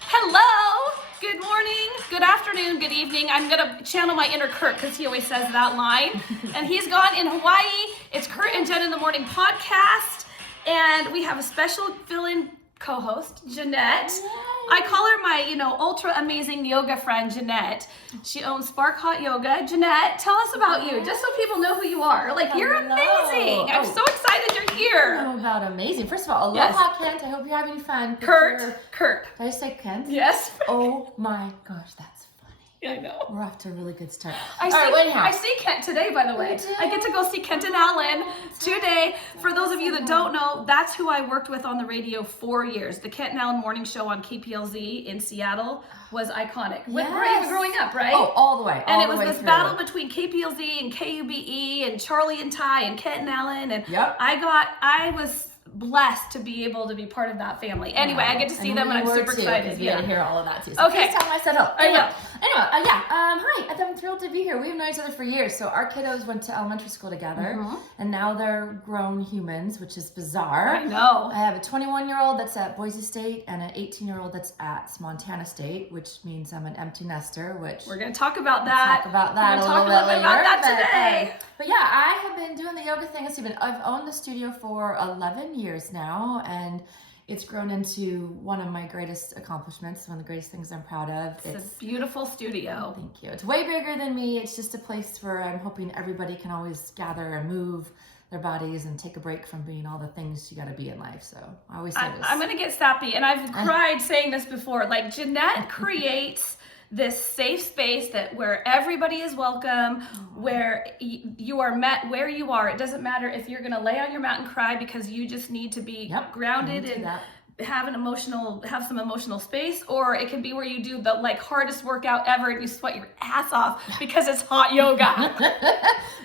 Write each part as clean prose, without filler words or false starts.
Hello, good morning, good afternoon, good evening. I'm gonna channel my inner Curt because he always says that line. And he's gone in Hawaii. It's Curt and Jen in the Morning podcast. And we have a special fill-in co-host, Janette. I call her my, ultra amazing yoga friend, Janette. She owns Spark Hot Yoga. Janette, tell us about you, just so people know who you are. Like, you're amazing. I'm so excited you're here. I don't know about amazing. First of all, aloha, Kent. I hope you're having fun. Curt. Did I say Kent? Yes. Oh my gosh, that's funny. I know. We're off to a really good start. I see Kent today, by the way. I get to go see Kent and Alan today. For those of you that don't know, that's who I worked with on the radio 4 years. The Kent and Alan morning show on KPLZ in Seattle was iconic. Yes. We're even growing up, right? Oh, all the way. And it was this battle between KPLZ and KUBE and Charlie and Ty and Kent and Alan. And I was blessed to be able to be part of that family. Anyway, I get to see them and I'm super excited. We got to hear all of that too. So Okay. please tell them I said hello. I will. Hi. I'm thrilled to be here. We've known each other for years. So our kiddos went to elementary school together, and now they're grown humans, which is bizarre. I know. I have a 21-year-old that's at Boise State and an 18-year-old that's at Montana State, which means I'm an empty nester. Which we're going to talk about that. We're going to talk a little bit about that today. But yeah, I have been doing the yoga thing. I've owned the studio for 11 years now, and it's grown into one of my greatest accomplishments, one of the greatest things I'm proud of. It's a beautiful studio. Thank you. It's way bigger than me. It's just a place where I'm hoping everybody can always gather and move their bodies and take a break from being all the things you got to be in life. So I always say this. I'm going to get sappy, and I've cried saying this before. Like, Janette creates this safe space where everybody is welcome, where you are met where you are. It doesn't matter if you're going to lay on your mat and cry because you just need to be grounded and have some emotional space, or it can be where you do the hardest workout ever and you sweat your ass off because it's hot yoga.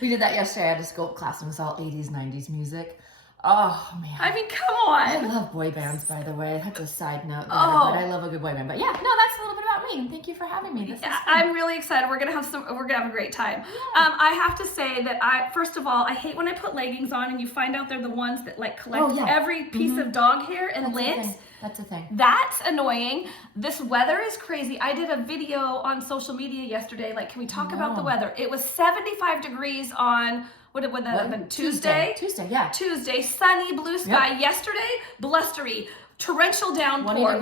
We did that yesterday. I had a sculpt class and it was all 80s, 90s music. Oh man. I mean, come on. I love boy bands, by the way. That's a side note there, but I love a good boy band. But yeah, no, that's a little bit about me. Thank you for having me. I'm really excited. We're gonna have a great time. I have to say that first of all, I hate when I put leggings on and you find out they're the ones that collect every piece of dog hair and lint. That's a thing. That's annoying. This weather is crazy. I did a video on social media yesterday. Can we talk about the weather? It was 75 degrees on would that have been Tuesday? Tuesday, sunny, blue sky. Yesterday, blustery, torrential downpour,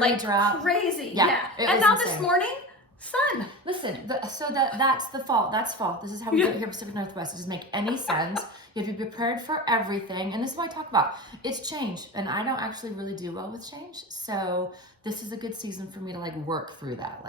crazy. Yeah. And now this morning, sun. Listen, that's the fall. That's fall. This is how we do it here in Pacific Northwest. It doesn't make any sense. You have to be prepared for everything. And this is what I talk about. It's change. And I don't actually really do well with change. So this is a good season for me to work through that.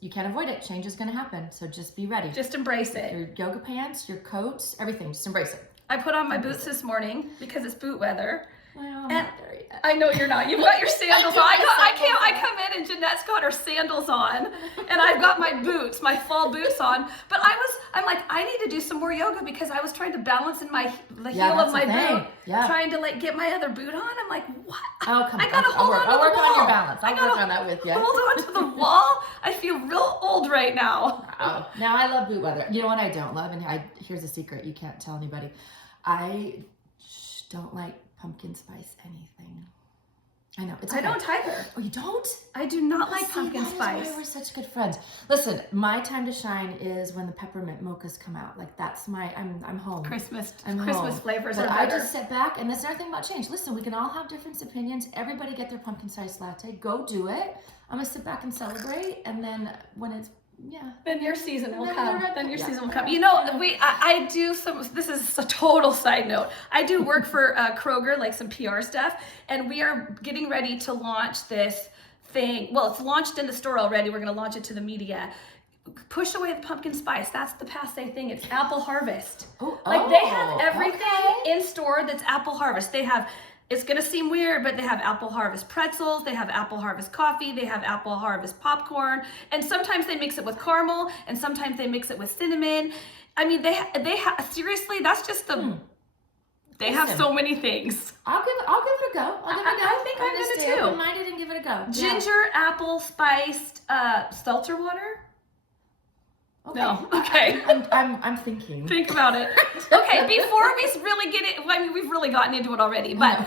You can't avoid it. Change is going to happen. So just be ready. Just embrace it. Your yoga pants, your coats, everything. Just embrace it. I put on my boots this morning because it's boot weather. Well, I'm not there yet. I know you're not. You've got your sandals on. I come in and Janette's got her sandals on, and I've got my boots, my fall boots on. But I'm like, I need to do some more yoga because I was trying to balance in the heel of my boot, trying to get my other boot on. I'm like, what? Oh, come on. I gotta hold on to the wall. I'll work on your balance. I'll work on that with you. Hold on to the wall. I feel real old right now. Oh, now I love boot weather. You know what I don't love? And here's a secret you can't tell anybody. I don't like pumpkin spice anything. I know. It's okay. I don't either. Oh, you don't? I do not like pumpkin spice. That's why we're such good friends. Listen, my time to shine is when the peppermint mochas come out. That's I'm home. Christmas home. Flavors but are better. I just sit back, and that's another thing about change. Listen, we can all have different opinions. Everybody get their pumpkin spice latte. Go do it. I'm gonna sit back and celebrate, and then when it's then your season will come. Season will come. I do this is a total side note. I do work for Kroger, some PR stuff, and we are getting ready to launch this thing. Well, it's launched in the store already. We're going to launch it to the media. Push away the pumpkin spice. That's the passe thing. It's Apple Harvest. They have everything in store that's Apple Harvest. They have It's gonna seem weird, but they have Apple Harvest pretzels, they have Apple Harvest coffee, they have Apple Harvest popcorn, and sometimes they mix it with caramel, and sometimes they mix it with cinnamon. I mean, they have seriously, that's just the. They have so many things. I'll give it a go. I think I'm gonna stay open-minded and give it a go. Ginger apple spiced seltzer water. Okay. No. Okay. I'm thinking. Think about it. Okay, before we really get it, I mean, we've really gotten into it already, but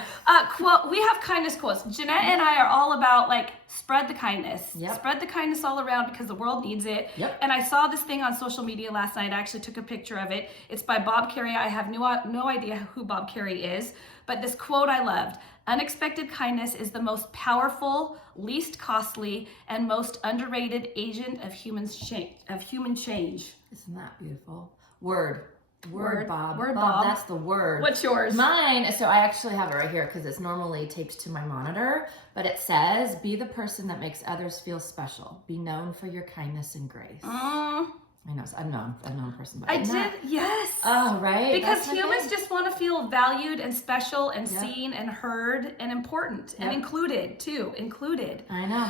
quote, we have kindness quotes. Janette and I are all about like spread the kindness. Yep. Spread the kindness all around because the world needs it. Yep. And I saw this thing on social media last night. I actually took a picture of it. It's by Bob Carey. I have no idea who Bob Carey is, but this quote I loved. Unexpected kindness is the most powerful, least costly, and most underrated agent of human change. Isn't that beautiful? Word, Bob. Word, Bob. That's the word. What's yours? Mine, so I actually have it right here because it's normally taped to my monitor, but it says, be the person that makes others feel special. Be known for your kindness and grace. I know, it's unknown person. But Yes. Oh, right. Because humans just want to feel valued and special and seen and heard and important and included too. I know.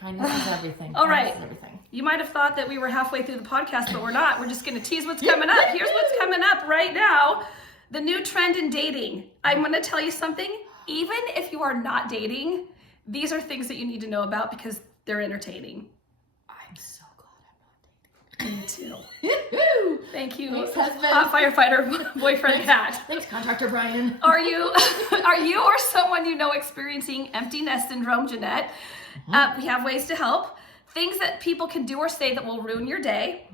Kindness is everything. All right. Kindness is everything. You might have thought that we were halfway through the podcast, but we're not. We're just going to tease what's coming up. Here's what's coming up right now. The new trend in dating. I'm going to tell you something. Even if you are not dating, these are things that you need to know about because they're entertaining. I'm so glad Me too. Thank you, Thanks, husband. hot firefighter boyfriend Pat. Thanks, Contractor Brian. Are you or someone you know experiencing empty nest syndrome, Janette? We have ways to help. Things that people can do or say that will ruin your day.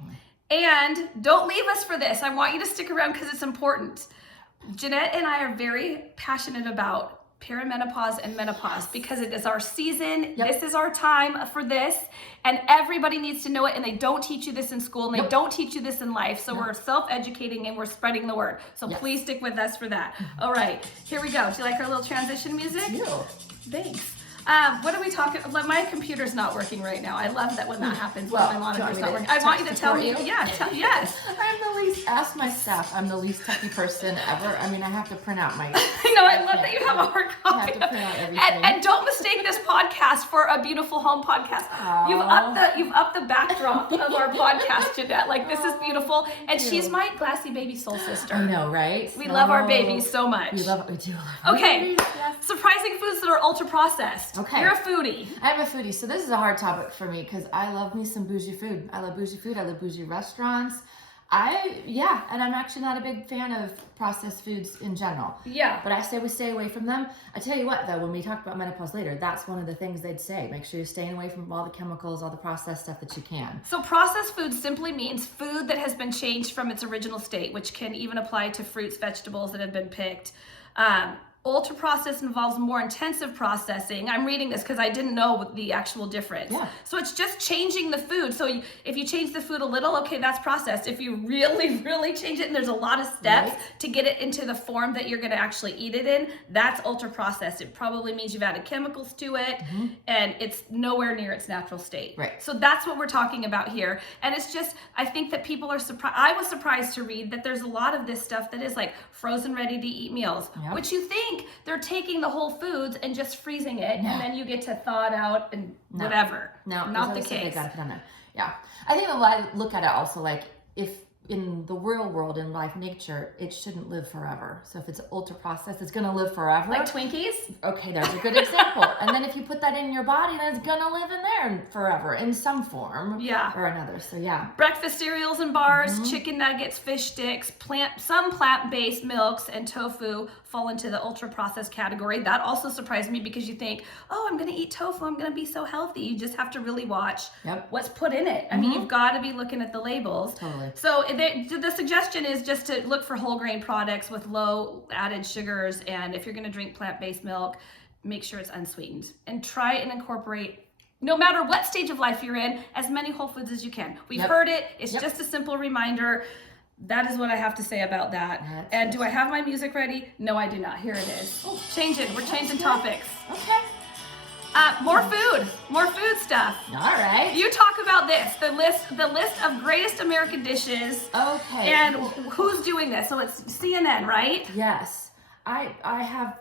And don't leave us for this. I want you to stick around because it's important. Janette and I are very passionate about perimenopause and menopause because it is our season. This is our time for this, and everybody needs to know it, and they don't teach you this in school, and they don't teach you this in life. So we're self-educating and we're spreading the word. So please stick with us for that. All right, here we go. Do you like our little transition music? Thanks. What are we talking? My computer's not working right now. I love that when that happens. When my monitor's not working. I want you to tell me. Yes. I'm the least. Ask my staff. I'm the least techie person ever. I mean, I have to print out my. I know. I love that you have a hard copy. I have to print out everything. And don't mistake this podcast for a beautiful home podcast. You've upped the backdrop of our podcast, Janette. Like, this is beautiful, and she's my glassy baby soul sister. I know, right? We love our babies so much. We do love Okay, babies, yes. Surprising foods that are ultra processed. Okay. You're a foodie. I'm a foodie, so this is a hard topic for me because I love me some bougie food. I love bougie food. I love bougie restaurants. And I'm actually not a big fan of processed foods in general. Yeah. But I say we stay away from them. I tell you what, though, when we talk about menopause later, that's one of the things they'd say. Make sure you're staying away from all the chemicals, all the processed stuff that you can. So processed food simply means food that has been changed from its original state, which can even apply to fruits, vegetables that have been picked. Ultra processed involves more intensive processing. I'm reading this because I didn't know the actual difference. Yeah. So it's just changing the food. So if you change the food a little, okay, that's processed. If you really, really change it, and there's a lot of steps to get it into the form that you're going to actually eat it in, that's ultra processed. It probably means you've added chemicals to it, and it's nowhere near its natural state. Right. So that's what we're talking about here. And it's just, I think that people are surprised. I was surprised to read that there's a lot of this stuff that is like frozen, ready to eat meals, which you think they're taking the whole foods and just freezing it, and then you get to thaw it out and whatever. No, not the case. case. They gotta put on there. Yeah, I think I look at it also like if in the real world, in life, nature, it shouldn't live forever. So if it's ultra processed, it's gonna live forever. Like Twinkies? Okay, there's a good example. And then if you put that in your body, then it's gonna live in there forever in some form or another. So yeah. Breakfast cereals and bars, chicken nuggets, fish sticks, some plant-based milks, and tofu fall into the ultra processed category. That also surprised me because you think, oh, I'm gonna eat tofu, I'm gonna be so healthy. You just have to really watch what's put in it. I mean, you've got to be looking at the labels. Totally. So the suggestion is just to look for whole grain products with low added sugars, and if you're gonna drink plant-based milk, make sure it's unsweetened. And try and incorporate, no matter what stage of life you're in, as many whole foods as you can. We've heard it. It's just a simple reminder. That is what I have to say about that. And do I have my music ready? No, I do not. Here it is. Oh, change it. We're changing topics. Okay. More food stuff. All right. You talk about this, the list of greatest American dishes. Okay. And who's doing this? So it's CNN, right? Yes. I have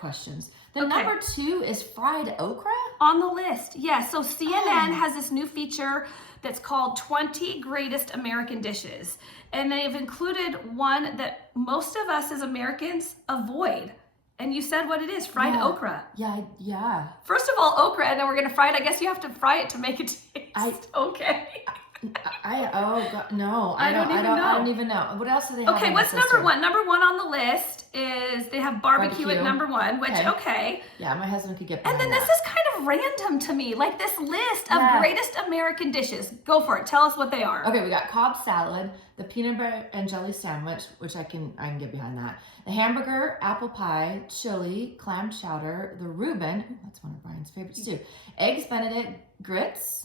questions. The number 2 is fried okra? On the list, yes. So CNN has this new feature that's called 20 Greatest American Dishes. And they've included one that most of us as Americans avoid. And you said what it is, fried okra. Yeah. First of all, okra, and then we're gonna fry it. I guess you have to fry it to make it taste. Okay. Oh God, no. I don't even know. I don't even know. What else do they have? Okay, on what's the number system? one? Number one on the list is they have barbecue at number one, which, okay. Yeah, my husband could get And behind then this is kind of random to me, like this list of greatest American dishes. Go for it. Tell us what they are. Okay, we got Cobb salad, the peanut butter and jelly sandwich, which I can get behind that. The hamburger, apple pie, chili, clam chowder, the Reuben, that's one of Brian's favorites too. Eggs Benedict, grits.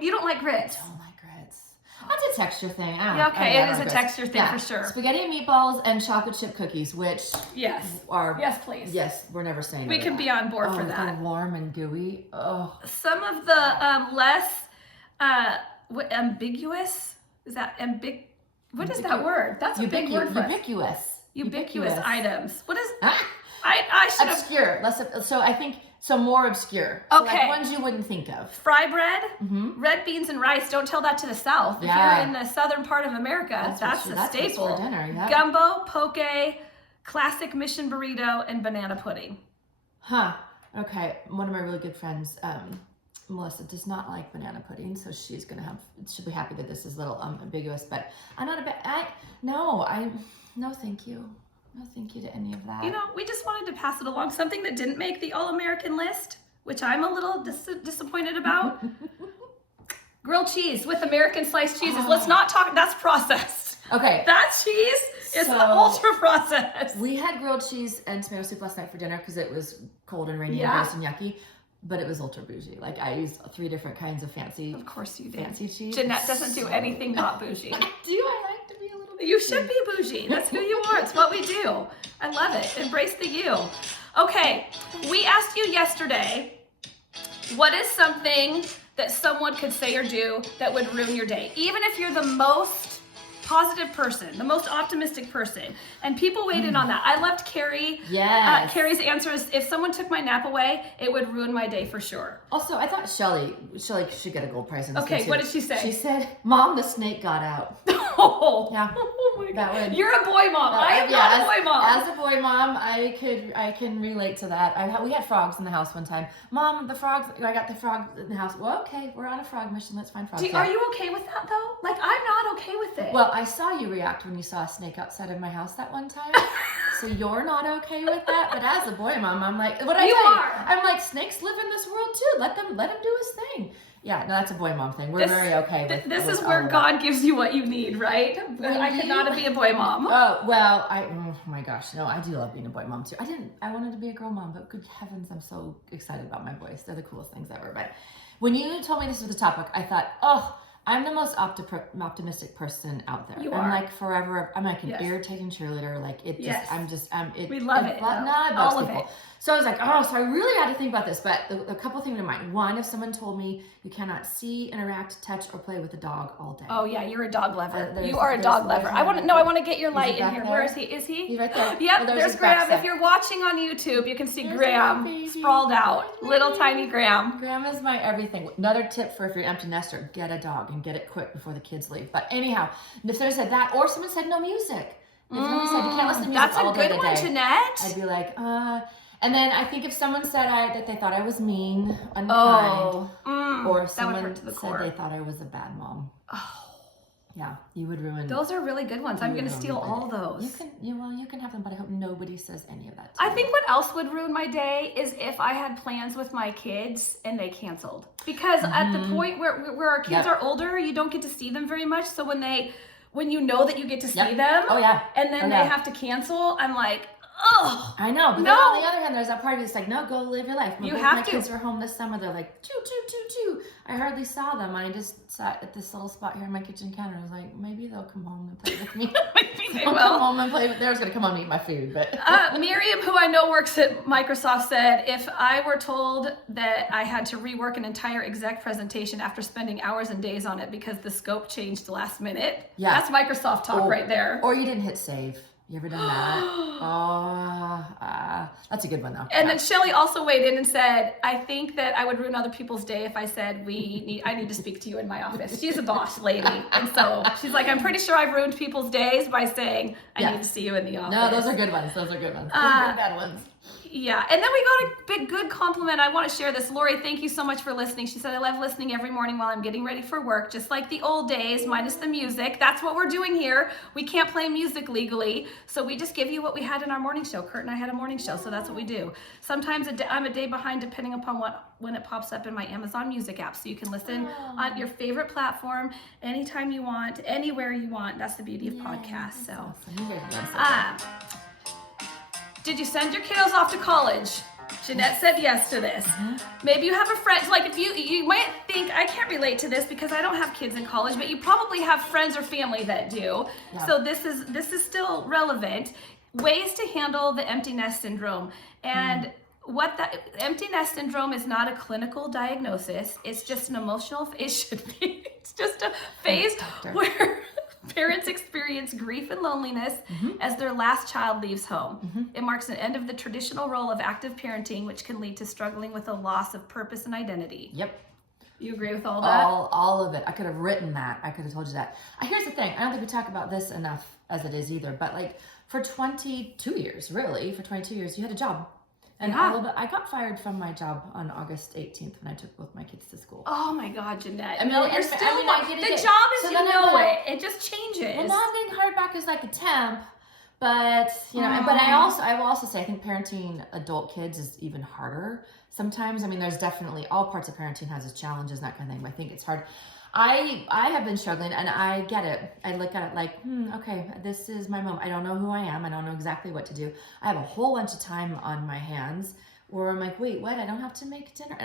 You don't like grits. I don't like grits. That's a texture thing. It is a texture thing for sure. Spaghetti and meatballs and chocolate chip cookies, which are please. Yes, we're never saying we can be on board for that. They're warm and gooey. Oh. Some of the less ambiguous. Is that What is that word? That's a big word for us. Ubiquitous items. What is? I should have. Obscure. So I think. So more obscure. So like ones you wouldn't think of. Fry bread, red beans and rice. Don't tell that to the South. If you're in the southern part of America, that's a staple. That's for dinner, yeah. Gumbo, poke, classic mission burrito, and banana pudding. Huh. Okay. One of my really good friends, Melissa, does not like banana pudding, so she'll be happy that this is a little ambiguous. But I'm not no, thank you. No, thank you to any of that. We just wanted to pass it along. Something that didn't make the All-American list, which I'm a little disappointed about. Grilled cheese with American sliced cheeses. Let's not talk, that's processed. Okay. That cheese is ultra processed. We had grilled cheese and tomato soup last night for dinner because it was cold and rainy and gross and yucky. But it was ultra bougie. Like I used 3 different kinds of fancy. Of course you did. Fancy cheese. Jeanette doesn't do anything not bougie. I like to be a little bit. You should be bougie. That's who you are. It's what we do. I love it. Embrace the you. Okay, we asked you yesterday, what is something that someone could say or do that would ruin your day? Even if you're the most positive person, the most optimistic person. And people weighed in on that. I loved Carrie. Yes. Carrie's answer is, if someone took my nap away, it would ruin my day for sure. Also, I thought Shelly should get a gold prize in this Okay, what did she say? She said, Mom, the snake got out. Oh. Yeah. Oh my God. That would, You're a boy mom. I am not a boy mom. As a boy mom, I can relate to that. We had frogs in the house one time. Mom, the frogs, I got the frog in the house. Well, okay, we're on a frog mission. Let's find frogs. Are you okay with that though? Like, I'm not okay with it. Well, I saw you react when you saw a snake outside of my house that one time. So you're not okay with that. But as a boy mom, I'm like, I'm like, snakes live in this world too. Let him do his thing. Yeah, no, that's a boy mom thing. We're very okay with this is where God gives you what you need, right? I could not be a boy mom. Oh, well, oh my gosh. No, I do love being a boy mom too. I wanted to be a girl mom, but good heavens, I'm so excited about my boys. They're the coolest things ever. But when you told me this was the topic, I thought, I'm the most optimistic person out there. I'm like forever. I'm like an irritating cheerleader. Like it just. We love it. All of it. So I was like, so I really had to think about this. But a couple things in mind. One, if someone told me you cannot see, interact, touch, or play with a dog all day. Oh yeah, you're a dog lover. You are a dog lover. I want to get your light in here. Where is he? Is he? He's right there. Yep, there's Graham. If you're watching on YouTube, you can see Graham sprawled out. Little tiny Graham. Graham is my everything. Another tip for if you're an empty nester, get a dog and get it quick before the kids leave. But anyhow, if someone said that, or someone said no music. If someone said you can't listen to music all day today. That's a good one, Janette. I'd be like, And then I think if someone said that they thought I was mean, unkind, or if someone said they thought I was a bad mom. Oh. Yeah, you would ruin. Those are really good ones. I'm going to steal all those. You can have them, but I hope nobody says any of that. I think what else would ruin my day is if I had plans with my kids and they canceled. Because at the point where our kids are older, you don't get to see them very much. So when you know that you get to see them, and then they have to cancel, I'm like, oh, I know. But then on the other hand, there's that part of you that's like, no, go live your life. You have to. My kids were home this summer. They're like, choo, choo, choo, choo. I hardly saw them. I just sat at this little spot here in my kitchen counter. I was like, maybe they'll come home and play with me. Maybe they will. Come home and play with. They're just going to come home and eat my food. But Miriam, who I know works at Microsoft, said, if I were told that I had to rework an entire exec presentation after spending hours and days on it because the scope changed last minute, that's Microsoft talk right there. Or you didn't hit save. You ever done that? That's a good one though. And then Shelly also weighed in and said, I think that I would ruin other people's day if I said I need to speak to you in my office. She's a boss lady. And so she's like, I'm pretty sure I've ruined people's days by saying I need to see you in the office. No, those are good ones. Those are good ones. Those are good bad ones. Yeah, and then we got a big good compliment. I want to share this. Lori, thank you so much for listening. She said, I love listening every morning while I'm getting ready for work, just like the old days, minus the music. That's what we're doing here. We can't play music legally, so we just give you what we had in our morning show. Curt and I had a morning show, so that's what we do. Sometimes I'm a day behind depending upon when it pops up in my Amazon Music app, so you can listen on your favorite platform anytime you want, anywhere you want. That's the beauty of podcasts. So. Awesome. Did you send your kiddos off to college? Jeanette said yes to this. Maybe you have a friend, like if you might think, I can't relate to this because I don't have kids in college, but you probably have friends or family that do. Yeah. So this is still relevant. Ways to handle the empty nest syndrome. And what that empty nest syndrome is not a clinical diagnosis. It's just an emotional, it should be, it's just a phase where parents experience grief and loneliness as their last child leaves home. It marks an end of the traditional role of active parenting, which can lead to struggling with a loss of purpose and identity. Yep. You agree with all that? All of it. I could have written that. I could have told you that. Here's the thing. I don't think we talk about this enough as it is either, but like for 22 years, you had a job. And all of it, I got fired from my job on August 18th when I took both my kids to school. Oh my God, Jeanette. I mean, no, you're still, the job is, it just changes. Well, now I'm getting hired back as like a temp, but but I will also say, I think parenting adult kids is even harder sometimes. I mean, there's definitely, all parts of parenting has its challenges and that kind of thing, but I think it's hard. I have been struggling, and I get it. I look at it like, okay, this is my moment. I don't know who I am. I don't know exactly what to do. I have a whole bunch of time on my hands where I'm like, wait, what? I don't have to make dinner.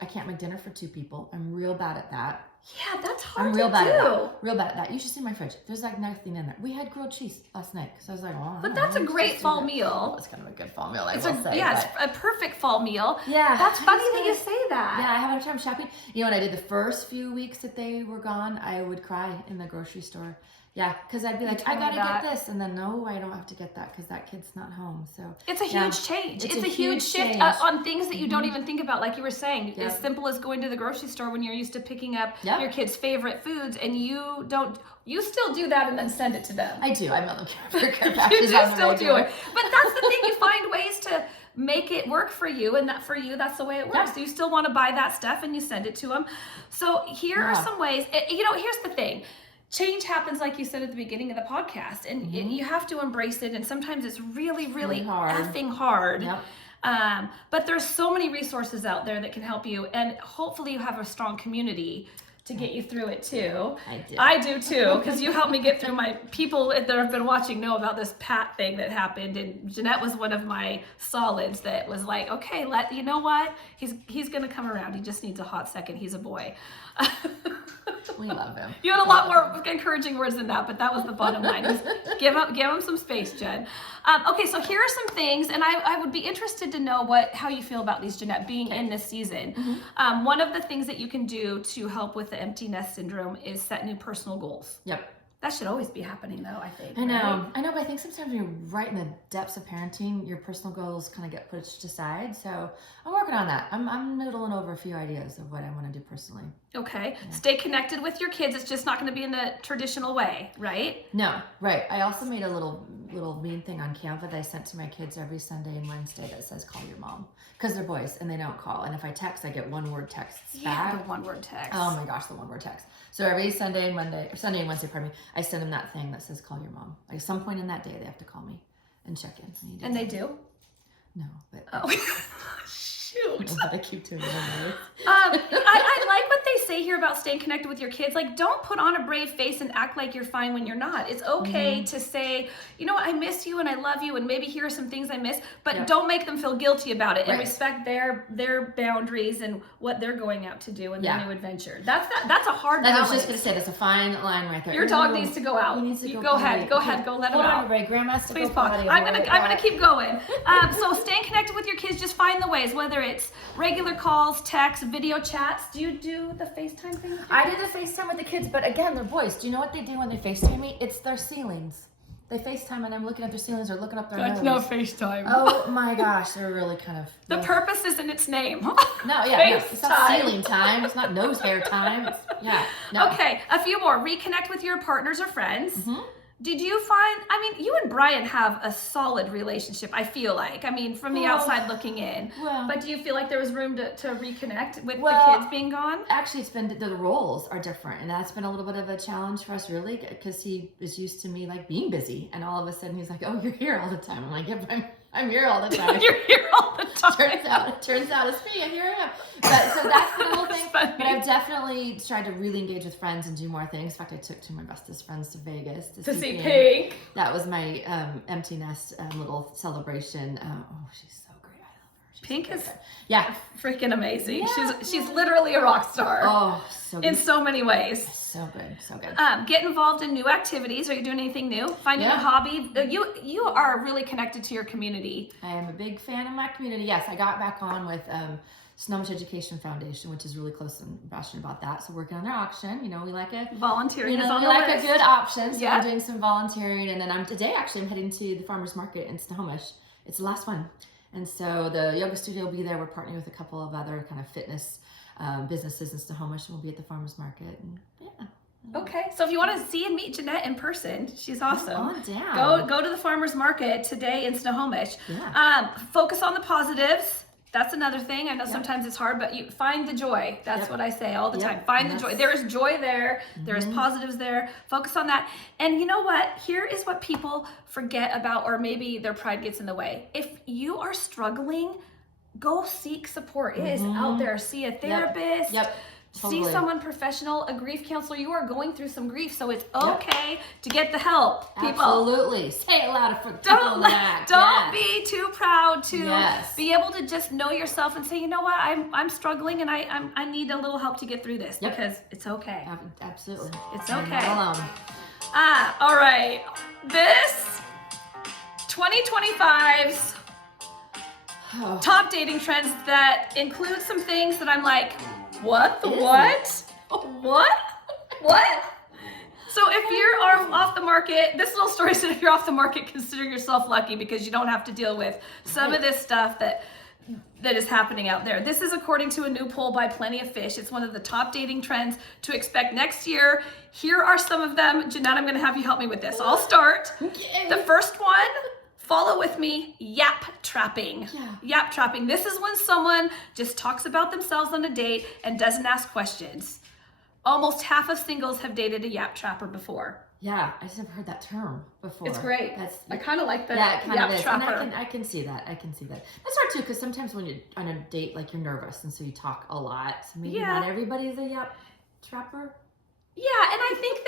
I can't make dinner for 2 people. I'm real bad at that. Yeah, that's hard I'm real to bad do. At that. Real bad at that. You should see my fridge. There's like nothing in there. We had grilled cheese last night because I was like, well, but that's a great fall meal. It's kind of a good fall meal, it's a perfect fall meal. Yeah. That's funny that you say that. Yeah, I have a time shopping. You know, when I did the first few weeks that they were gone, I would cry in the grocery store. Yeah, because I'd be like, I gotta get this, and then no, I don't have to get that because that kid's not home. So it's a huge change. It's a huge shift on things that you don't even think about, like you were saying. Yep. As simple as going to the grocery store when you're used to picking up your kids' favorite foods, and you still do that and then send it to them. I do. I'm not looking for care packages. You still do it, but that's the thing. You find ways to make it work for you, and that for you, that's the way it works. Yeah. So you still want to buy that stuff, and you send it to them. So here are some ways. Here's the thing. Change happens, like you said at the beginning of the podcast, and you have to embrace it. And sometimes it's really, really effing hard. Yep. But there's so many resources out there that can help you, and hopefully you have a strong community to get you through it too. I do too, because you helped me get through. My people that have been watching know about this Pat thing that happened, and Janette was one of my solids that was like, okay, you know what? He's gonna come around. He just needs a hot second. He's a boy. We love him. You had a lot more encouraging words than that, but that was the bottom line. Give him some space, Jen. Okay, so here are some things, and I would be interested to know how you feel about these, Janette, being in this season. One of the things that you can do to help with the empty nest syndrome is set new personal goals. Yep. That should always be happening, though, I think. I know, but I think sometimes when you're right in the depths of parenting, your personal goals kind of get pushed aside. So I'm working on that. I'm noodling over a few ideas of what I want to do personally. Okay. Yeah. Stay connected with your kids. It's just not going to be in the traditional way, right? No, right. I also made a little mean thing on Canva that I sent to my kids every Sunday and Wednesday that says, call your mom. Because they're boys and they don't call. And if I text, I get one-word texts back. Yeah, the one-word text. Oh my gosh, the one-word text. So every Sunday and Wednesday, I send them that thing that says, call your mom. At some point in that day, they have to call me and check in. And they do? No, but... Oh, shoot. I keep doing it anyways. I like what they say here about staying connected with your kids. Like, don't put on a brave face and act like you're fine when you're not. It's okay to say, you know what, I miss you and I love you, and maybe here are some things I miss, but don't make them feel guilty about it, and respect their boundaries and what they're going out to do in their new adventure. That's a hard balance. I was just going to say, that's a fine line right there. Your dog needs to go out. He needs to go ahead, go let him out. Hold on, Ray. Grandma's to go potty. I'm gonna keep going. So staying connected with your kids, just find the ways, whether it's regular calls, texts, video chats. Do you do the FaceTime thing? I do the FaceTime with the kids, but again, they're boys. Do you know what they do when they FaceTime me? It's their ceilings. They FaceTime and I'm looking at their ceilings or looking up their nose. That's no FaceTime. Oh my gosh, they're really kind of... The purpose is in its name. No, it's not ceiling time. It's not nose hair time. No. Okay, a few more. Reconnect with your partners or friends. Did you find, I mean, you and Brian have a solid relationship, I feel like. I mean, from the outside looking in. Well, but do you feel like there was room to reconnect with the kids being gone? Actually, it's been, the roles are different. And that's been a little bit of a challenge for us, really, because he is used to me like being busy. And all of a sudden he's like, oh, you're here all the time. I'm like, yep, I'm here all the time. You're here all the time. Turns out it's me, and here I am. But, so that's the whole thing. But I've definitely tried to really engage with friends and do more things. In fact, I took two of my bestest friends to Vegas to see Pink. That was my empty nest little celebration. She's so great. I love her. Pink is freaking amazing. She's literally a rock star. Oh, so good. In so many ways. So good, so good. Get involved in new activities. Are you doing anything new? Find a new hobby. You are really connected to your community. I am a big fan of my community. Yes, I got back on with Snohomish Education Foundation, which is really close and passionate about that. So working on their auction, we like a volunteering. We like a good option. So I'm doing some volunteering, and then I'm heading to the farmers market in Snohomish. It's the last one, and so the yoga studio will be there. We're partnering with a couple of other kind of fitness businesses in Snohomish, and we'll be at the farmers market. And Okay, so if you want to see and meet Janette in person, she's awesome. Come on down. Go to the farmers market today in Snohomish. Yeah. Focus on the positives. That's another thing. I know sometimes it's hard, but you find the joy. That's what I say all the time. Find the joy. There is joy there. There is positives there. Focus on that. And you know what? Here is what people forget about, or maybe their pride gets in the way. If you are struggling, go seek support. It is out there. See a therapist. Totally. See someone professional, a grief counselor. You are going through some grief, so it's okay to get the help. People. Absolutely. Say it louder for people in the back. Don't be too proud to be able to just know yourself and say, you know what, I'm struggling and I need a little help to get through this because it's okay. Absolutely. It's okay. You're not alone. All right. This 2025's top dating trends that include some things that I'm like, what? So if you're off the market, this little story said if you're off the market, consider yourself lucky because you don't have to deal with some of this stuff that is happening out there. This is according to a new poll by Plenty of Fish. It's one of the top dating trends to expect next year. Here are some of them. Janette, I'm going to have you help me with this. I'll start. Okay. The first one, follow with me, yap trapping. Yap trapping. This is when someone just talks about themselves on a date and doesn't ask questions. Almost half of singles have dated a yap trapper before. Yeah, I just never heard that term before. It's great. I kind of like that. Yeah, it kind yap of is. trapper. And I can see that. That's hard too, because sometimes when you're on a date, like you're nervous, and so you talk a lot. So maybe not everybody's a yap trapper. Yeah, and I think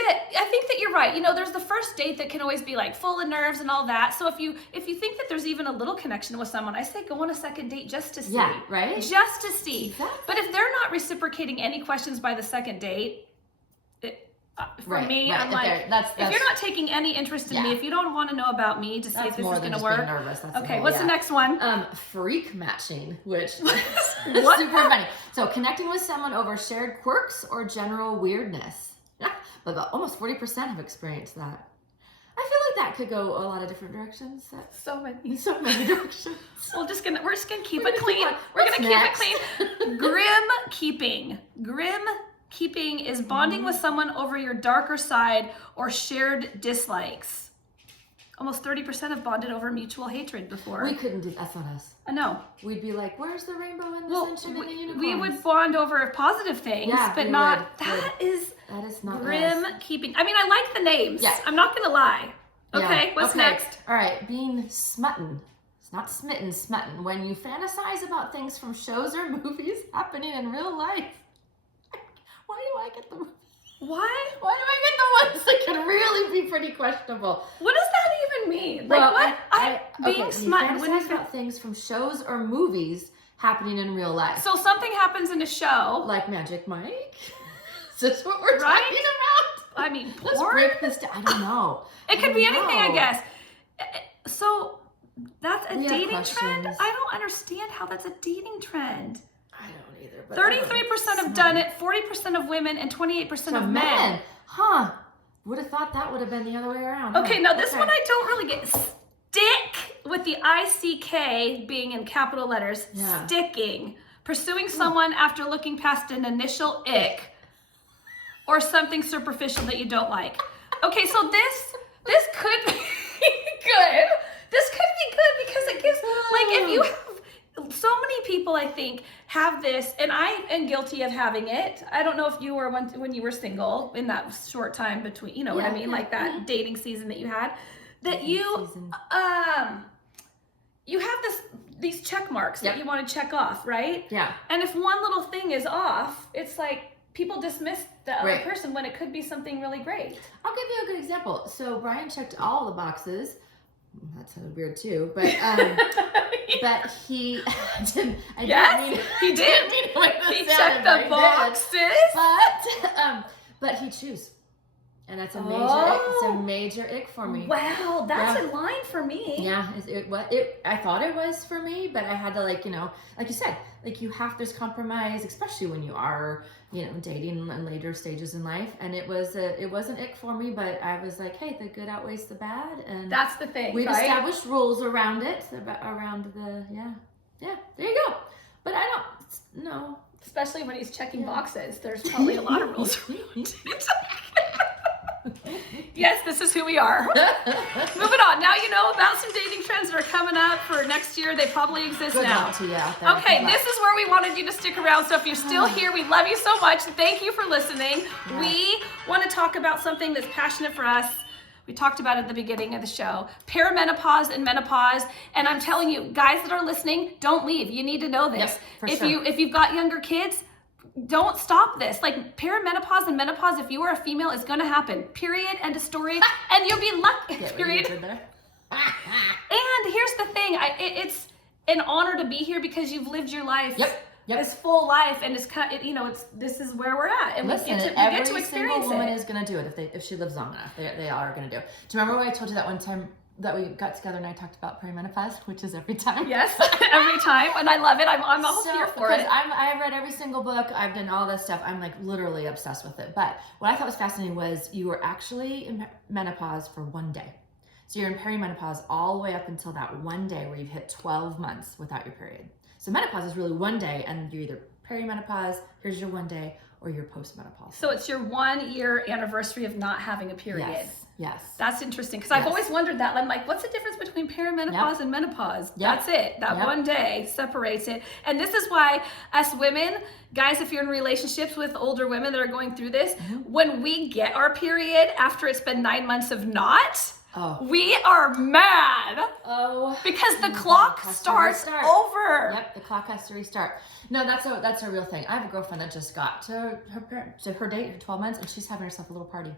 that you're right. There's the first date that can always be like full of nerves and all that. So if you think that there's even a little connection with someone, I say go on a second date just to see. Yeah, right? Just to see. Exactly. But if they're not reciprocating any questions by the second date, for me, I'm like, if you're not taking any interest in me, if you don't want to know about me to see if this is going to work. Okay, what's the next one? Freak matching, which is super funny. So connecting with someone over shared quirks or general weirdness. But almost 40% have experienced that. I feel like that could go a lot of different directions. So many directions. We're just gonna keep it clean. We're gonna keep it clean. Grim keeping. Grim keeping is bonding with someone over your darker side or shared dislikes. Almost 30% have bonded over mutual hatred before. We couldn't do that's not us. I know. We'd be like, where's the rainbow and the sunshine and the unicorns? We would bond over positive things, but not that is not grim us. Keeping. I mean, I like the names. Yeah. I'm not gonna lie. Okay, what's next? All right, being smutton. It's not smitten, smutton. When you fantasize about things from shows or movies happening in real life. Why do I get the Why do I get the ones that can really be pretty questionable? What does that even mean? Like what? Being smutton. When you fantasize about things from shows or movies happening in real life. So something happens in a show. Like Magic Mike? Is this what we're talking about? I mean, porn? Let's break this down. I don't know. It could be anything, I guess. So that's a dating trend? I don't understand how that's a dating trend. I don't either. But 33% have done it, 40% of women, and 28% of men. Huh. Would have thought that would have been the other way around. Okay, now this one I don't really get. Stick with the ICK being in capital letters. Yeah. Sticking. Pursuing someone after looking past an initial ick or something superficial that you don't like. Okay, so this this could be good. This could be good because it gives, like, if you have, so many people, I think, have this, and I am guilty of having it. I don't know if you were when you were single in that short time between, you know what I mean, like that dating season that you had, that you have these check marks that you want to check off, right? Yeah. And if one little thing is off, it's like people dismiss the other Right. person when it could be something really great. I'll give you a good example. So Brian checked all the boxes. That sounded weird too, but but he didn't. I Yes, didn't mean, he did. mean it like that He sounded, checked but the he boxes. but he chews, and that's a major ick for me. Wow, that's in line for me. Yeah, I thought it was for me, but I had to, like, you know, like you said, like there's compromise, especially when you are, you know, dating in later stages in life, and it was an ick for me, but I was like, hey, the good outweighs the bad, and That's the thing. we've right? established rules around it, around the there you go. But I don't know. Especially when he's checking boxes, there's probably a lot of rules around it. Yes, this is who we are. Moving on. Now you know about some dating trends that are coming up for next year. They probably exist Good now. luck to you out there. Okay, this is where we wanted you to stick around. So if you're still here, we love you so much. Thank you for listening. Yeah. We want to talk about something that's passionate for us. We talked about it at the beginning of the show, perimenopause and menopause. And I'm telling you, guys that are listening, don't leave. You need to know this. Yep, for sure. If you've got younger kids, don't stop this. Like, perimenopause and menopause, if you are a female, is going to happen. Period. End of story. And you'll be lucky. Period. And here's the thing. It's an honor to be here because you've lived your life. Yep. This full life, and this is where we're at, and Listen, we get to every experience single woman it. is going to do it if she lives long enough. They are going to do it. Do you remember when I told you that one time that we got together and I talked about perimenopause, which is every time? Yes, every time, and I love it. I'm all here for it. Because I've read every single book. I've done all this stuff. I'm like literally obsessed with it. But what I thought was fascinating was you were actually in menopause for one day. So you're in perimenopause all the way up until that one day where you've hit 12 months without your period. So menopause is really one day, and you're either perimenopause, here's your one day, or you're postmenopause. So it's your 1 year anniversary of not having a period. Yes. That's interesting, because I've always wondered that. I'm like, what's the difference between perimenopause and menopause? That's it. That one day separates it. And this is why us women, guys, if you're in relationships with older women that are going through this, when we get our period after it's been 9 months of not, we are mad. Because the clock starts over. Yep, the clock has to restart. No, that's a real thing. I have a girlfriend that just got to her date for 12 months, and she's having herself a little party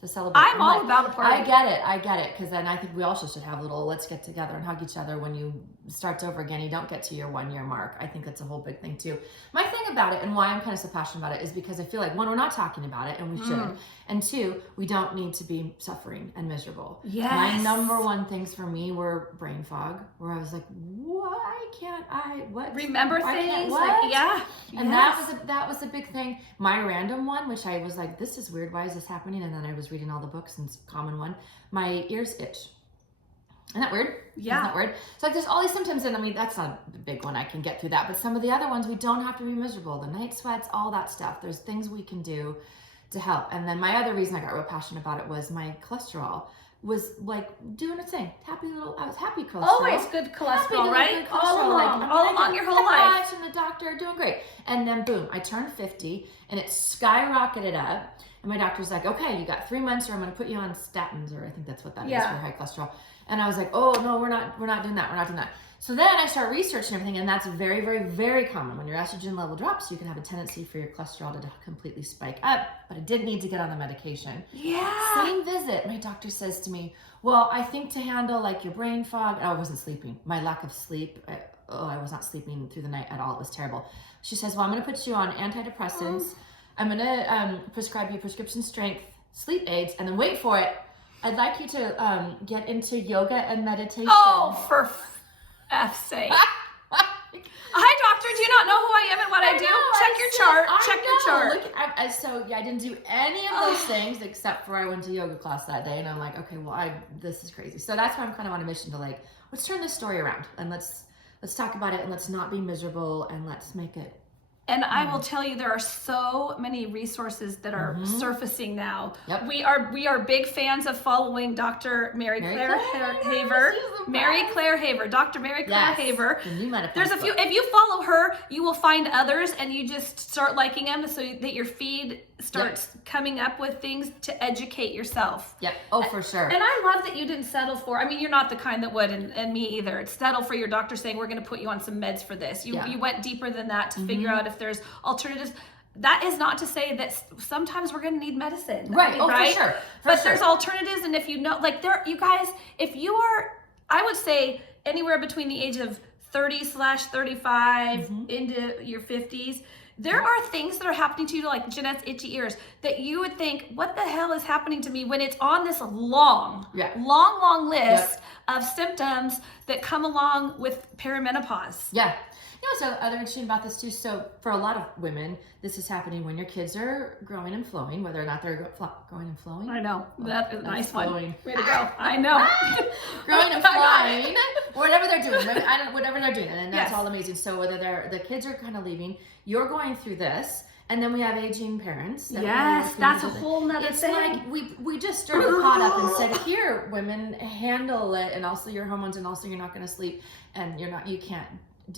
to celebrate. I'm all about a party. I get it, because then I think we also should have a little let's get together and hug each other when you start over again. You don't get to your 1 year mark. I think that's a whole big thing too. My thing about it, and why I'm kind of so passionate about it, is because I feel like, one, we're not talking about it, and we should, and two, we don't need to be suffering and miserable. Yes. My number one things for me were brain fog, where I was like, why can't I remember things? And that was a big thing. My random one, which I was like, this is weird, why is this happening? And then I was reading all the books, and it's a common one. My ears itch. Isn't that weird? Yeah. Isn't that weird? So like, there's all these symptoms, and I mean, that's not a big one. I can get through that. But some of the other ones, we don't have to be miserable. The night sweats, all that stuff. There's things we can do to help. And then my other reason I got real passionate about it was my cholesterol was like doing its thing. I was happy cholesterol. Always good cholesterol, right? All along your whole life. And the doctor, doing great. And then boom, I turned 50, and it skyrocketed up. And my doctor's like, okay, you got 3 months, or I'm going to put you on statins, or I think that's what that is for high cholesterol. And I was like, oh no, we're not doing that. We're not doing that. So then I started researching everything, and that's very, very, very common. When your estrogen level drops, you can have a tendency for your cholesterol to completely spike up, but I did need to get on the medication. Yeah. Same visit, my doctor says to me, well, I think to handle like your brain fog, I wasn't sleeping. My lack of sleep, I was not sleeping through the night at all. It was terrible. She says, well, I'm going to put you on antidepressants. I'm going to prescribe you prescription strength sleep aids, and then wait for it. I'd like you to get into yoga and meditation. Oh, for F's sake. Hi, doctor. Do you not know who I am and what I do? Check your chart. Check your chart. I didn't do any of those things except for I went to yoga class that day, and I'm like, okay, well, this is crazy. So that's why I'm kind of on a mission to like, let's turn this story around, and let's talk about it, and let's not be miserable, and let's make it. And I will tell you, there are so many resources that are surfacing now. Yep. We are big fans of following Dr. Mary Claire Haver. Mary Claire Haver, Dr. Mary Claire Haver. The new menopause There's a few. If you follow her, you will find others, and you just start liking them, so that your feed starts coming up with things to educate yourself. Yep. Oh, for sure. And I love that you didn't settle for, I mean, you're not the kind that would, and me either. It's settle for your doctor saying, we're going to put you on some meds for this. You went deeper than that to figure out if there's alternatives. That is not to say that sometimes we're going to need medicine. Right. For sure. But there's alternatives. And if you know, like you guys, if you are, I would say anywhere between the age of 30/35 into your 50s, there are things that are happening to you, like Janette's itchy ears, that you would think, what the hell is happening to me, when it's on this long list of symptoms that come along with perimenopause. Yeah. You know, so other interesting about this too. So for a lot of women, this is happening when your kids are growing and flowing, whether or not they're growing and flowing. I know. That's a nice one. Flowing. Way to go. I know. Growing and flying, whatever they're doing, whatever they're doing. And that's all amazing. So whether the kids are kind of leaving, you're going through this. And then we have aging parents. That's a whole nother thing. Like we just stirred the pot up and said, here, women, handle it. And also your hormones, and also you're not going to sleep, and you can't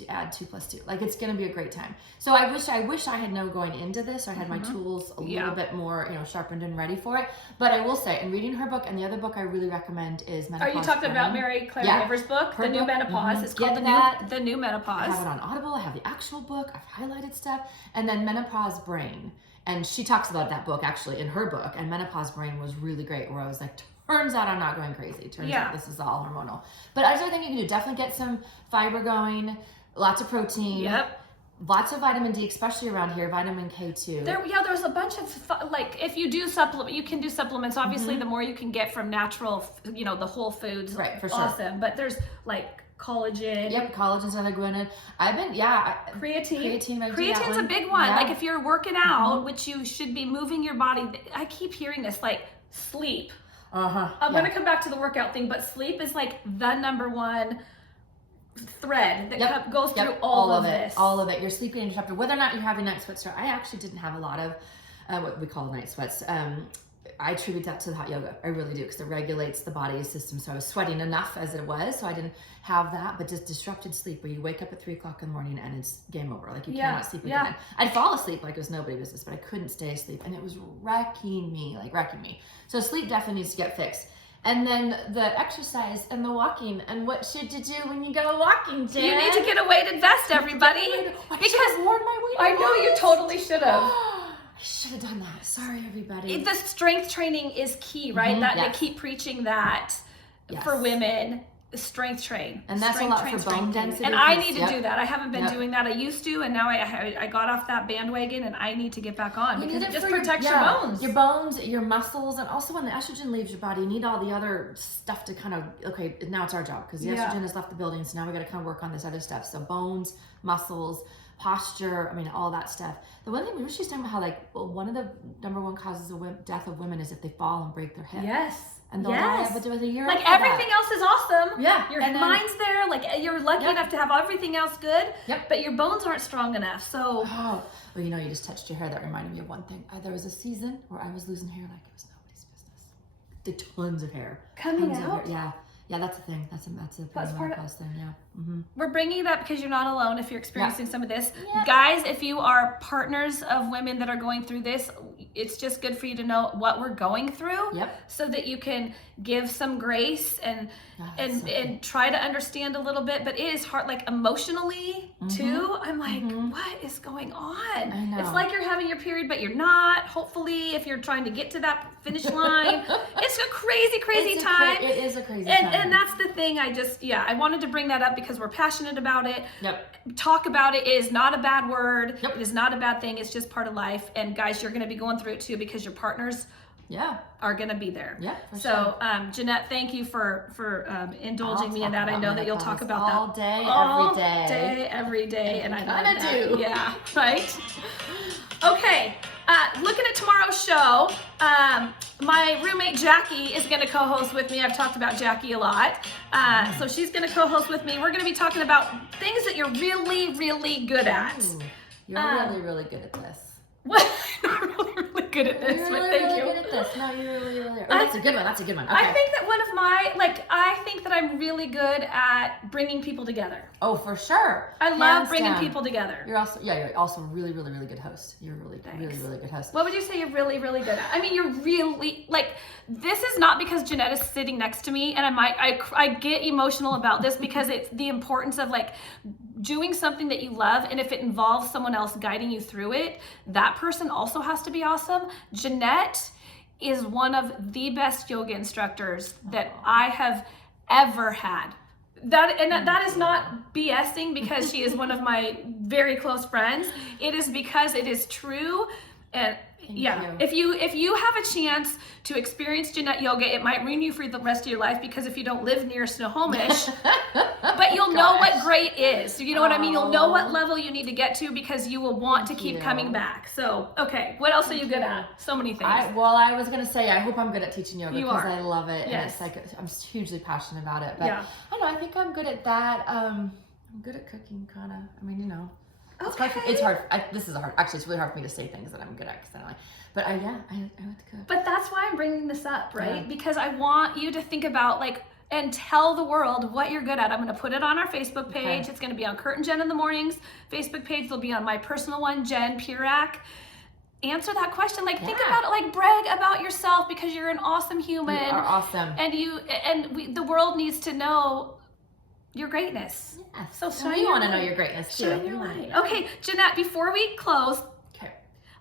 add 2 + 2. Like, it's going to be a great time. So I wish I had known going into this, or I had my tools a little bit more, sharpened and ready for it. But I will say, in reading her book, and the other book I really recommend is Menopause. Are you talking about Mary Claire Haver's book, The New Menopause? It's called The New Menopause. I have it on Audible. I have the actual book. I've highlighted stuff. And then Menopause Brain. And she talks about that book actually in her book. And Menopause Brain was really great, where I was like, turns out I'm not going crazy. Turns out this is all hormonal. But I think you can do, definitely get some fiber going. Lots of protein. Yep. Lots of vitamin D, especially around here. Vitamin K2. There's a bunch of, if you do supplement, you can do supplements. Obviously, the more you can get from natural, the whole foods. Right, for sure. Awesome. But there's collagen. Yep, collagen's another good one. I've been, Creatine. Creatine's a big one. Yeah. Like, if you're working out, which you should be moving your body. I keep hearing this, sleep. I'm going to come back to the workout thing, but sleep is the number one thread that goes through all of this. All of it. You're sleeping interrupted. Whether or not you're having night sweats, I actually didn't have a lot of what we call night sweats. I attribute that to the hot yoga. I really do, because it regulates the body system. So I was sweating enough as it was, so I didn't have that. But just disrupted sleep, where you wake up at 3 o'clock in the morning and it's game over. Like, you cannot sleep again. I'd fall asleep like it was nobody's business, but I couldn't stay asleep, and it was wrecking me. So sleep definitely needs to get fixed. And then the exercise and the walking, and what should you do when you go walking, Jen? You need to get a weighted vest, everybody. Because I worn my weight. I know, you totally should have. I should have done that. Sorry, everybody. The strength training is key, right? They keep preaching that for women. Strength train. And that's a lot for bone density. And I need to do that. I haven't been doing that. I used to, and now I got off that bandwagon, and I need to get back on, because it just protects your bones. Your bones, your muscles, and also when the estrogen leaves your body, you need all the other stuff to kind of, okay, now it's our job, because the estrogen has left the building, so now we got to kind of work on this other stuff. So bones, muscles, posture, all that stuff. The one thing she's talking about, how one of the number one causes of death of women is if they fall and break their hip. Yes. And they'll die with a year. Everything else is awesome. Yeah. Your mind's there. You're lucky enough to have everything else good. Yep. But your bones aren't strong enough. So. Oh, well, you just touched your hair. That reminded me of one thing. There was a season where I was losing hair like it was nobody's business. The tons of hair. Coming out. Yeah, that's a thing. That's a perimenopause thing. Yeah. We're bringing it up because you're not alone if you're experiencing some of this. Guys, if you are partners of women that are going through this, it's just good for you to know what we're going through, so that you can give some grace and try to understand a little bit. But it is hard, emotionally too. I'm like, what is going on? I know. It's like you're having your period, but you're not. Hopefully, if you're trying to get to that finish line, it's a crazy time. It is a crazy time. And that's the thing. I wanted to bring that up because we're passionate about it. Yep. Talk about it is not a bad word. It is not a bad thing. It's just part of life. And guys, you're going to be going through it too, because your partners are going to be there. Yeah. So, Janette, thank you for indulging me in that. I know that you'll talk about all that day, every day, and I love that. Do. Yeah, right. Okay. Looking at tomorrow's show, my roommate Jackie is going to co-host with me. I've talked about Jackie a lot. So she's going to co-host with me. We're going to be talking about things that you're really, really good at. You're really, really good at this. What? I'm really good at this, but thank you. You're really good at this. No, you really are. Oh, that's a good one. That's a good one. Okay. I think that I think that I'm really good at bringing people together. Oh, for sure. I love bringing people together. You're also a really, really, really good host. You're really, really, really good host. What would you say you're really, really good at? I mean, you're really, this is not because Janette is sitting next to me and I get emotional about this because it's the importance of doing something that you love, and if it involves someone else guiding you through it, that person also has to be awesome. Janette is one of the best yoga instructors that I have ever had. That is not BSing because she is one of my very close friends. It is because it is true. And if you have a chance to experience Janette yoga, it might ruin you for the rest of your life because if you don't live near Snohomish, but you'll know what great is. So you know what I mean? You'll know what level you need to get to because you will want to keep coming back. So, okay, what else are you good at? So many things. I was going to say, I hope I'm good at teaching yoga because I love it. Yes. And it's I'm hugely passionate about it. But I don't know, I think I'm good at that. I'm good at cooking, kind of. I mean, Okay. It's hard. This is hard. Actually, it's really hard for me to say things that I'm good at because But I like to cook. But that's why I'm bringing this up, right? Yeah. Because I want you to think about and tell the world what you're good at. I'm going to put it on our Facebook page. Okay. It's going to be on Curt and Jen in the Mornings Facebook page. It'll be on my personal one, Jen Purak. Answer that question. Think about it. Brag about yourself because you're an awesome human. You are awesome. And the world needs to know your greatness. Yes. So we want to know your greatness too. Shine your light. Okay, Janette, before we close,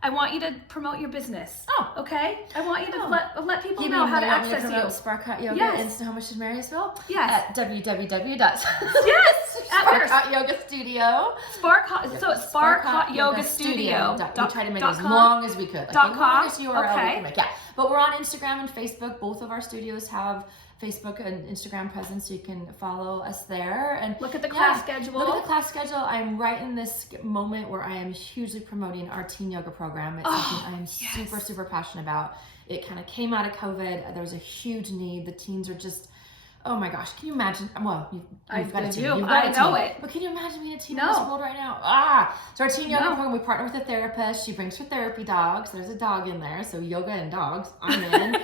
I want you to promote your business. Oh. Okay? I want you to let people know how to access you. Spark Hot Yoga in Snohomish and Marysville? Yes. At www. Yes. Spark Hot Yoga Studio. So it's Spark Hot Yoga Studio. We tried to make it as long as we could. The longest URL we could make. Yeah. But we're on Instagram and Facebook. Both of our studios have Facebook and Instagram presence, so you can follow us there and look at the class schedule. Look at the class schedule. I'm right in this moment where I am hugely promoting our teen yoga program. It's something I am super, super passionate about. It kind of came out of COVID. There was a huge need. The teens are just, oh my gosh, can you imagine? Well, you've got a teen. I know it. But can you imagine being a teen in this world right now? So our teen yoga program, we partner with a therapist. She brings her therapy dogs. There's a dog in there, so yoga and dogs. I'm in.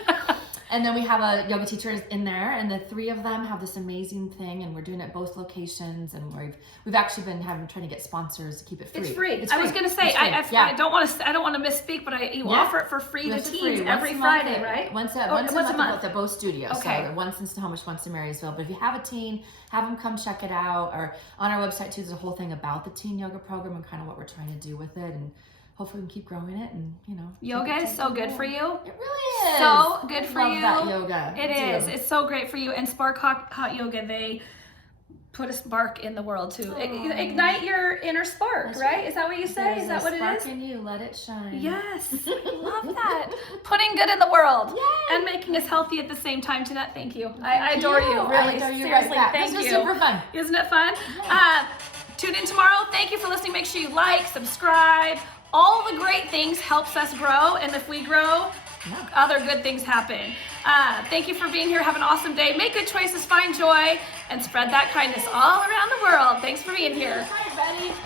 And then we have a yoga teacher in there, and the three of them have this amazing thing, and we're doing it at both locations, and we've actually been trying to get sponsors to keep it free. It's free. I was going to say I don't want to misspeak, but you offer it for free to teens every Friday, right? Once a month at both studios. Okay. So once in Snohomish, once in Marysville. But if you have a teen, have them come check it out. Or on our website too, there's a whole thing about the teen yoga program and kind of what we're trying to do with it, and hopefully we can keep growing it, and yoga is so good for you. It really is. So good for you. I love that yoga. It is. It's so great for you. And Spark Hot Yoga, they put a spark in the world to ignite your inner spark, right? Is that what you say? Is that what it is? Spark in you, let it shine. Yes, I love that. Putting good in the world and making us healthy at the same time. Janette, thank you. I adore you. Really, I adore you seriously, right back. Thank This was you. super fun. Isn't it fun? Tune in tomorrow. Thank you for listening. Make sure you subscribe. All the great things helps us grow, and if we grow, other good things happen. Thank you for being here. Have an awesome day. Make good choices, find joy, and spread that kindness all around the world. Thanks for being here. Hi, buddy.